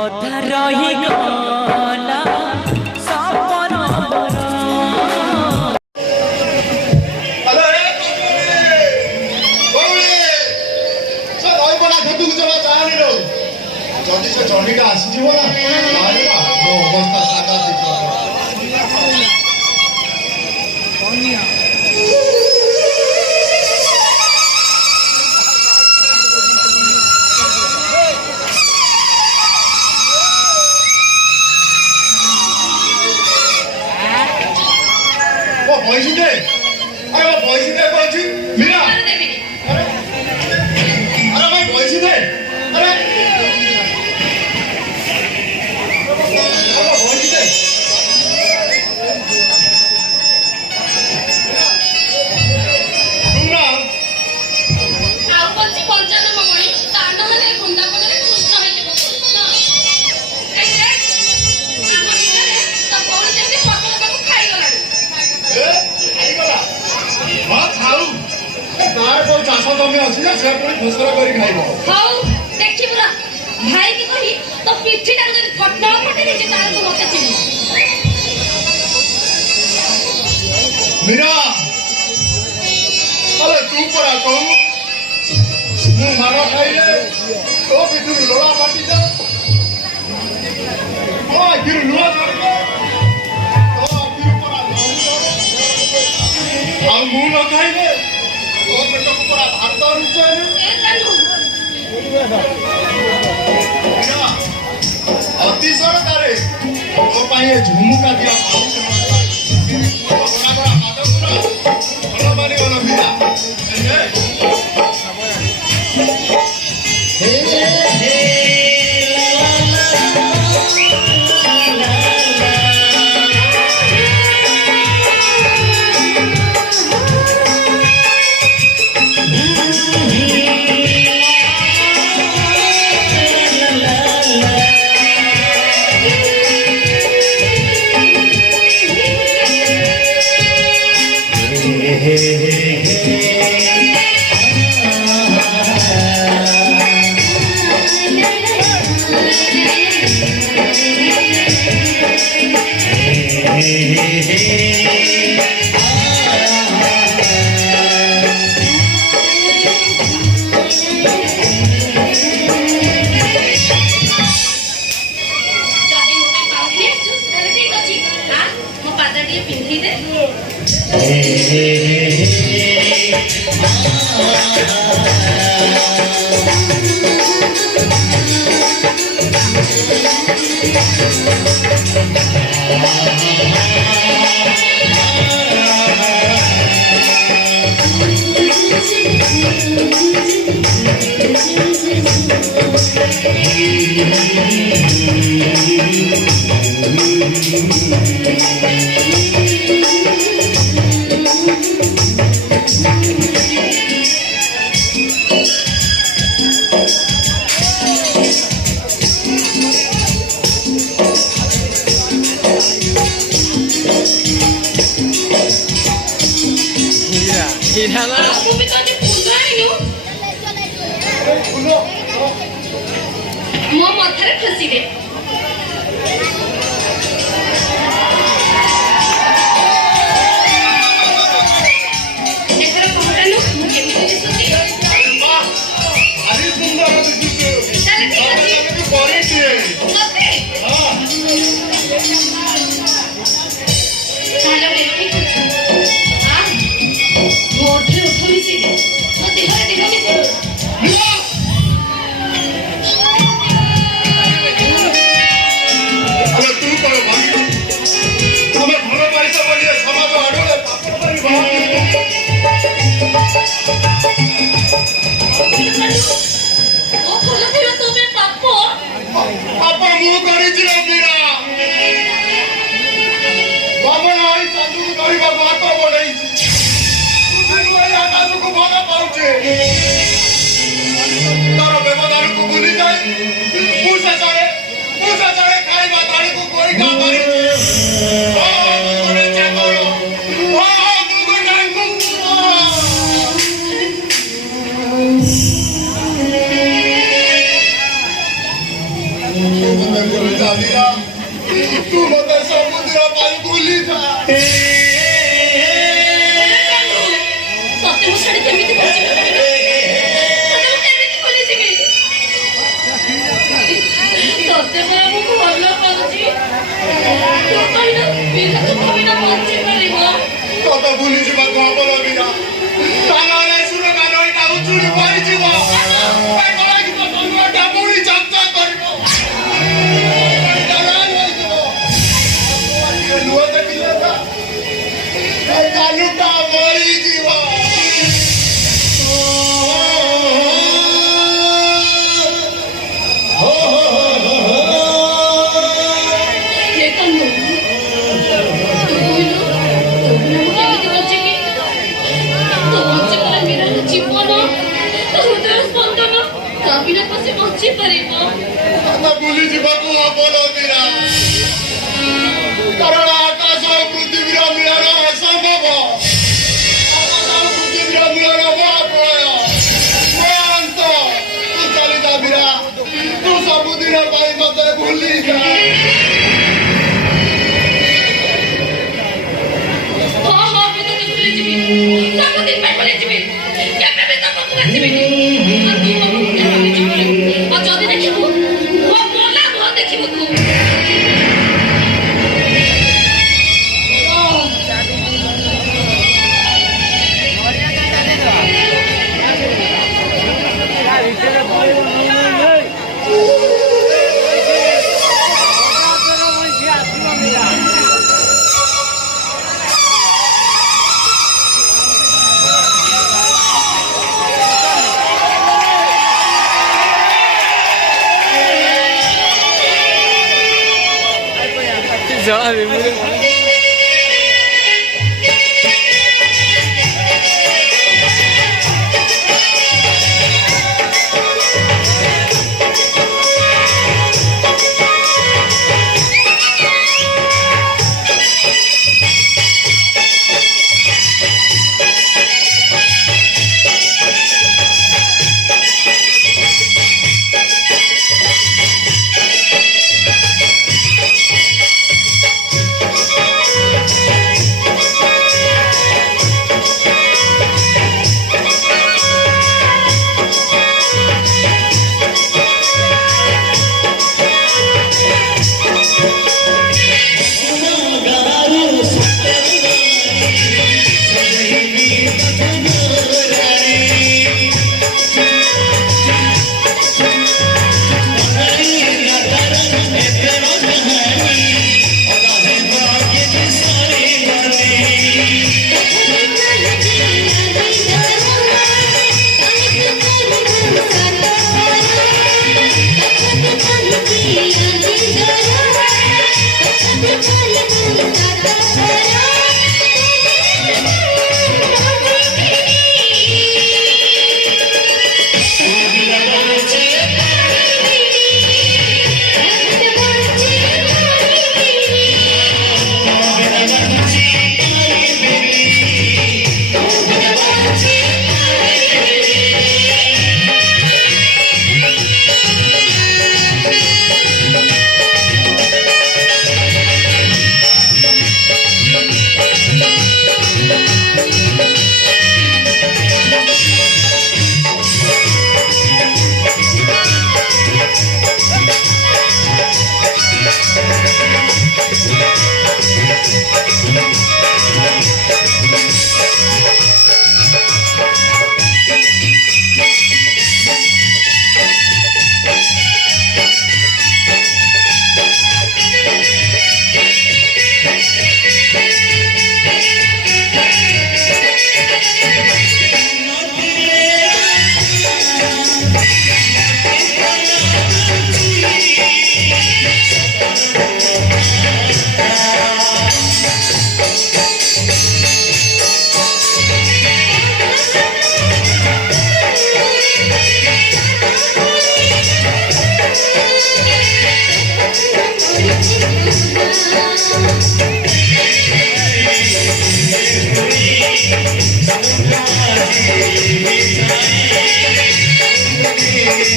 ଅଧା ରହିଗଲା ସପନ ଯଦି ସେ ଚଣ୍ଡିକା ଆସିଯିବ ନା ତାହେଲେ ମୋ ଅବସ୍ଥା ସାଙ୍ଗା ପଇସା ଦେ ଆରେ ପଇସା ଦେ କହୁଛି ମୀରା ଆରେ ଭାଇ ପଇସା ଦେ ଆରେ ଚାଷ ଜମି ଅଛି ନା ସେ ପୁଣି ଫସଲ କରି ଖାଇବ। ହଉ ଦେଖିବୁ ନା ଭାଇ କି କହି ତ ପିଠିଟା ଯଦି ଫଟ ଫଟି ଦେଇଛି ତାହେଲେ ତୁ ମତେ ଚିହ୍ନି। ମୀରା ଆରେ ତୁ ପରା କହୁ ମୁଁ ମାଡ଼ ଖାଇଲେ ତୋ ପିଠିରୁ ଲୁଣ ମାଟିଯାଏ ମୋ ଆଖିରୁ ଲୁଣ ଝରିଯାଏ ତୋ ଆଖିରୁ ପରା ଆଉ ମୁଁ ନ ଖାଇଲେ ତୋ ପେଟକୁ ପରା ଭାତ ରୁଚେନି। ଅତିଶୟତାରେ ତୋ ପାଇଁ ଏ ଝୁମୁକା ଦିଆ ଭଲ ମାନିଗଲ ମୀରା। ମୋ ମଥାରେ ଖୁସି ଦେ ଏଥର କହଟାନୁ ମୁଁ କେମିତି ଦିଶୁଛି? ତାହେଲେ ଠିକ ଅଛି ସତେ ତାହେଲେ ଦେଖିଛୁ ମୋ ଓଠରେ ଓଠ ମିଶି ଦେ ମୋ ଦେହରେ ଦେହ ମିଶି तार व्यवधान को भूली जाए पूछे चढ़े खाइबा ताड़ी को कोई का मारी ମତେ ଭୁଲି ଯା ମୀରା ତୁ ମତେ ସମୁଦ୍ର ପାଇଁ ଭୁଲି ଯା ତତେ ମୁଁ ଛାଡ଼ି କେମିତି ବଞ୍ଚିପାରିବି? ତତେ ମୁଁ କେମିତି ଭୁଲିଯିବି? ତତେ ପରା ମୁଁ ଭଲ ପାଉଛି। ତୁ କହିନା ମୀରା, ତୁ କହିନା ବଞ୍ଚିପାରିବ? ତତେ ଭୁଲି ଯିବାକୁ ହବ ଲୋ ମୀରା କାନରେ ସୁର କାନ ଏଇଟା ଉଚୁଡ଼ି ପଡ଼ିଯିବ ଗଳା ଗୀତ ତନୁଆଟା ମୁଡ଼ି ଚାଞ୍ଚା କରିବ ଏଇଟା ରାଜ ହୋଇଯିବ ଲୁହ ଦେଖିଲେ ତା ଏ କାଲୁଟା ମରିଯିବ ହେ କାହ୍ନୁ, ତୁ କହିଲୁ ତୋ ବିନା ମୁଁ କେମିତି ବଞ୍ଚିବି? ତୁ ବଞ୍ଚିଗଲେ ମୀରାର ଜୀବନ, ତା ହୃଦୟର ସ୍ପନ୍ଦନ ତା ବିନା କଣ ସେ ବଞ୍ଚିପାରିବ? ତତେ ଭୁଲି ଯିବାକୁ ହବ ଲୋ ମୀରା କାରଣ ଆକାଶ ଆଉ ପୃଥିବୀର ମିଳନ ଅସମ୍ଭବ ଆକାଶ ଆଉ ପୃଥିବୀର ମିଳନ ମହାପ୍ରଳୟ ମହାନ୍ତ ତୁ ଚାଲି ଯା ମୀରା ତୁ ସବୁଦିନ ପାଇଁ ମତେ ଭୁଲି ଯା ହଁ ହଁ, ମୁଁ ତତେ ଭୁଲିଯିବି। ସବୁଦିନ ପାଇଁ ଭୁଲିଯିବି। କେବେ ବି ତୋ ପାଖକୁ ଆସିବିନି। ଆଉ ତୁ ମୋ ପାଖକୁ କେବେ ବି ଯିବୁନି। ଆଉ ଯଦି ଦେଖିବୁ, ମୋ ମଲା ମୁହଁ ଦେଖିବୁ ତୁ।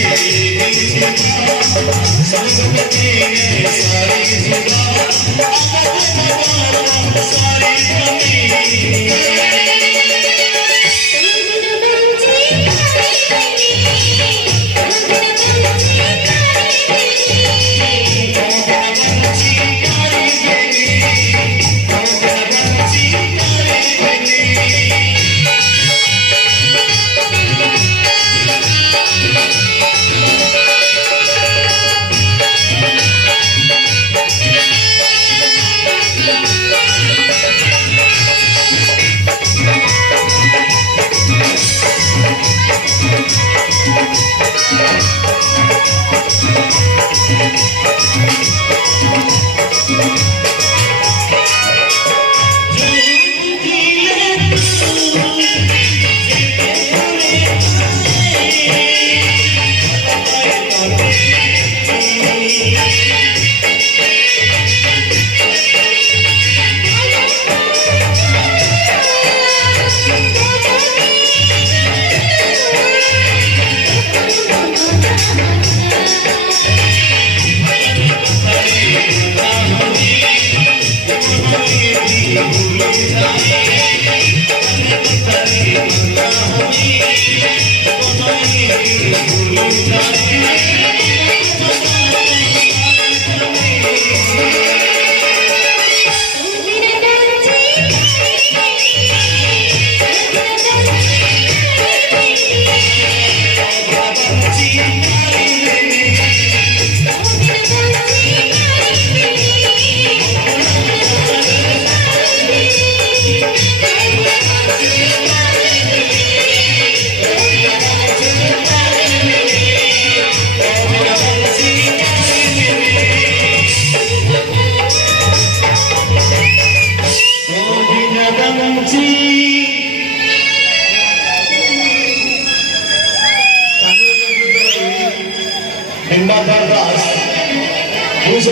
Thank you. Dash, who's